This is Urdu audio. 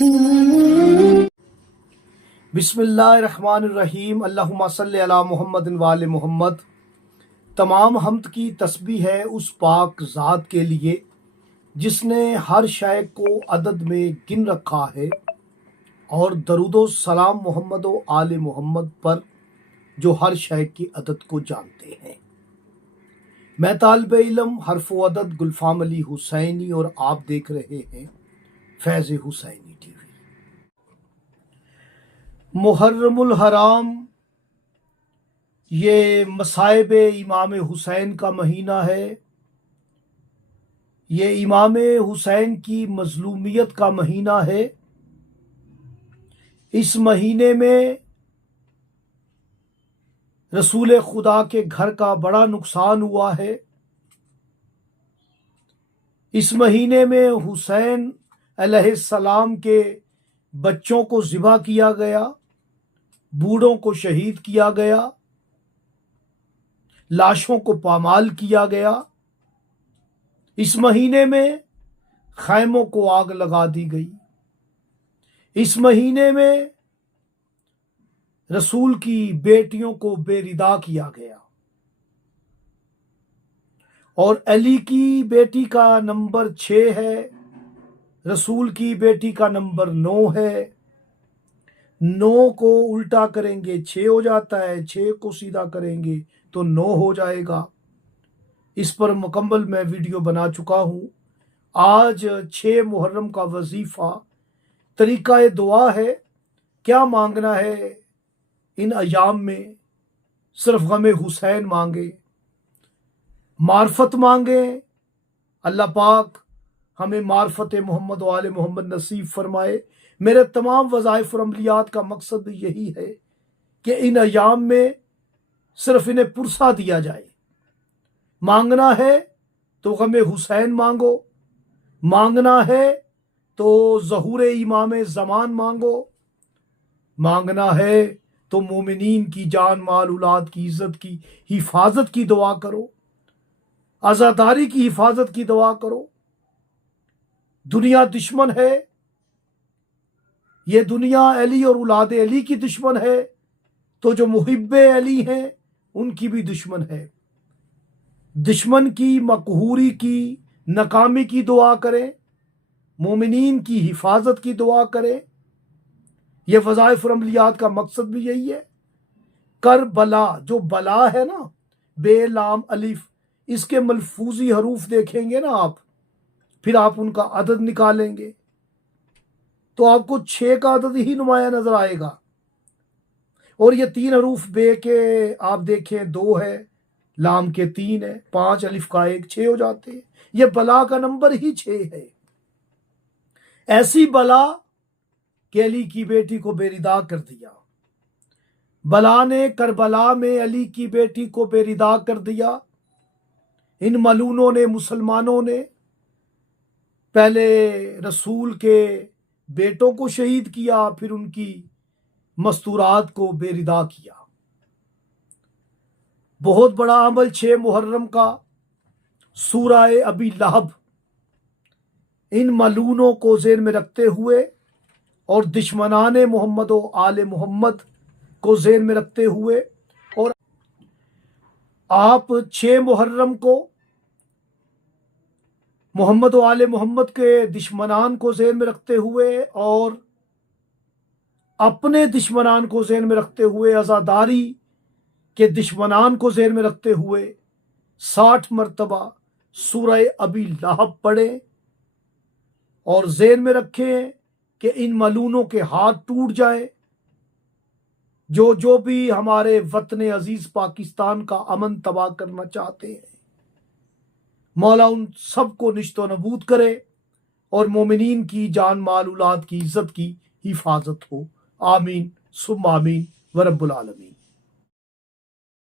بسم اللہ الرحمن الرحیم، اللہم صلی علی محمد وآل محمد۔ تمام حمد کی تسبیح ہے اس پاک ذات کے لیے جس نے ہر شے کو عدد میں گن رکھا ہے، اور درود و سلام محمد و آل محمد پر جو ہر شے کی عدد کو جانتے ہیں۔ میں طالب علم حرف و عدد گلفام علی حسینی، اور آپ دیکھ رہے ہیں فیض حسینی ٹی وی۔ محرم الحرام یہ مصائب امام حسین کا مہینہ ہے، یہ امام حسین کی مظلومیت کا مہینہ ہے۔ اس مہینے میں رسول خدا کے گھر کا بڑا نقصان ہوا ہے۔ اس مہینے میں حسین علیہ السلام کے بچوں کو ذبح کیا گیا، بوڑھوں کو شہید کیا گیا، لاشوں کو پامال کیا گیا۔ اس مہینے میں خیموں کو آگ لگا دی گئی۔ اس مہینے میں رسول کی بیٹیوں کو بے ردا کیا گیا، اور علی کی بیٹی کا نمبر 6 ہے، رسول کی بیٹی کا نمبر 9 ہے۔ 9 کو الٹا کریں گے 6 ہو جاتا ہے، 6 کو سیدھا کریں گے تو 9 ہو جائے گا۔ اس پر مکمل میں ویڈیو بنا چکا ہوں۔ آج 6 محرم کا وظیفہ، طریقہ دعا ہے، کیا مانگنا ہے ان ایام میں؟ صرف غم حسین مانگے، معرفت مانگے۔ اللہ پاک ہمیں معرفت محمد و آل محمد نصیب فرمائے۔ میرے تمام وظائف اور عملیات کا مقصد بھی یہی ہے کہ ان ایام میں صرف انہیں پرسہ دیا جائے۔ مانگنا ہے تو غم حسین مانگو، مانگنا ہے تو ظہور امام زمان مانگو، مانگنا ہے تو مومنین کی جان مال اولاد کی عزت کی حفاظت کی دعا کرو، عزاداری کی حفاظت کی دعا کرو۔ دنیا دشمن ہے، یہ دنیا علی اور اولاد علی کی دشمن ہے، تو جو محب علی ہیں ان کی بھی دشمن ہے۔ دشمن کی مقہوری کی ناکامی کی دعا کریں، مومنین کی حفاظت کی دعا کریں۔ یہ وظائف اور عملیات کا مقصد بھی یہی ہے۔ کربلا جو بلا ہے نا، بے لام الف، اس کے ملفوظی حروف دیکھیں گے نا آپ، پھر آپ ان کا عدد نکالیں گے تو آپ کو 6 کا عدد ہی نمایاں نظر آئے گا۔ اور یہ 3 حروف بے کے آپ دیکھیں 2 ہے، لام کے 3 ہے، 5 الف کا 1، 6 ہو جاتے ہیں۔ یہ بلا کا نمبر ہی 6 ہے۔ ایسی بلا کہ علی کی بیٹی کو بے ردا کر دیا۔ بلا نے کربلا میں علی کی بیٹی کو بے ردا کر دیا۔ ان ملعونوں نے، مسلمانوں نے پہلے رسول کے بیٹوں کو شہید کیا، پھر ان کی مستورات کو بے ردا کیا۔ بہت بڑا عمل 6 محرم کا، سورہ ابی لہب، ان ملعونوں کو ذہن میں رکھتے ہوئے اور دشمنان محمد و آل محمد کو ذہن میں رکھتے ہوئے، اور آپ 6 محرم کو محمد و آل محمد کے دشمنان کو ذہن میں رکھتے ہوئے اور اپنے دشمنان کو ذہن میں رکھتے ہوئے، عزاداری کے دشمنان کو ذہن میں رکھتے ہوئے 60 مرتبہ سورہ ابی لہب پڑھیں، اور ذہن میں رکھیں کہ ان ملعونوں کے ہاتھ ٹوٹ جائیں، جو بھی ہمارے وطن عزیز پاکستان کا امن تباہ کرنا چاہتے ہیں۔ مولا ان سب کو نشت و نبود کرے، اور مومنین کی جان مال اولاد کی عزت کی حفاظت ہو۔ آمین ثم آمین ورب العالمین۔